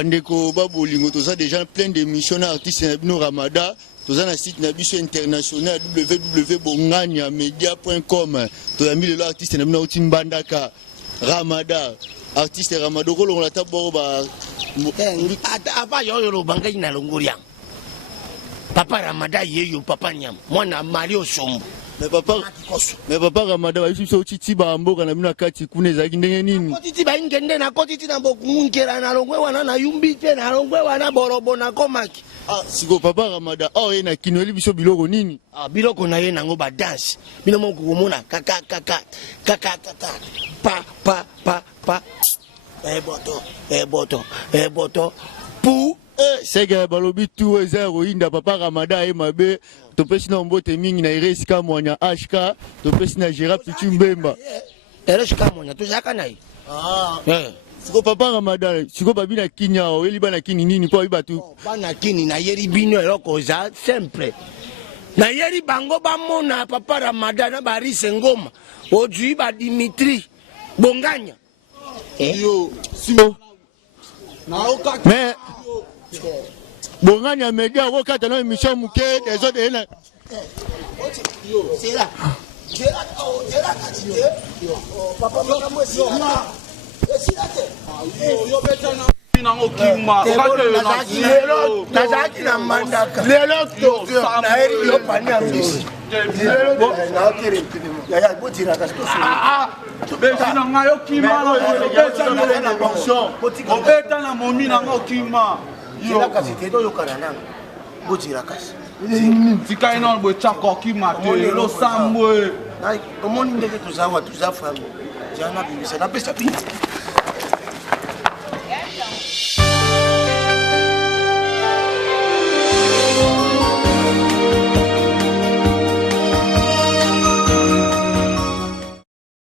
Bandeko Babolingo, tous ça déjà plein d'émissions d'artistes na Ramada, tous ça na site na biso international www.bongagnamedia.com. Tous a mis le artiste na bino Timbandaka Ramada, artiste Ramada ko longa ta borba. Aba yo bangai na longoria. Papa Ramada yeyo papa nyam. Mwana Mario Sombo. Mais papa Ramada wa biso titi ba mboka na bino kati kuna ezaki ndenge nini? Kotiti ba ingende na kotiti na bokungera na longwe wana na yumbite na longwe wana borobo na komaki. Ah, siko papa Ramada ye na kinweli biso biloko nini? Ah, biloko na ye nango ba dance. Bino mo kumona kaka pa. Boto. Pou Sega balobi tu ezero inda papa Ramada e mabe to pesi na mbote mingi na iresika mwanya HK to pesi na Gérard Pichu Mbemba. Iresika mwanya to zaka nai. Siko papa Ramada, siko babi na kinya o eli bana kini nini po ibatu. Bana kini na yeri bino eloko za simple. Na yeri bango ba mona papa Ramada na bari sengoma. Ojui ba Dimitri Bonganya. Yo, simo. Mais Bonganya media ko kata na émission muke des autres ena. C'est là. Papa yo betana nango kimma nazaki na mandaka lelo to na eri yo pani amisi lelo na kiri ya botira kasto besina ngayo kimma na fonction obeta na momi nango kimma yo kasi tedo yo kana nanga botira kasi tika ino bo chako kimma te lo sambwe na omoni ndeke tuzawa tuzafa jana bibisa na pesa pizza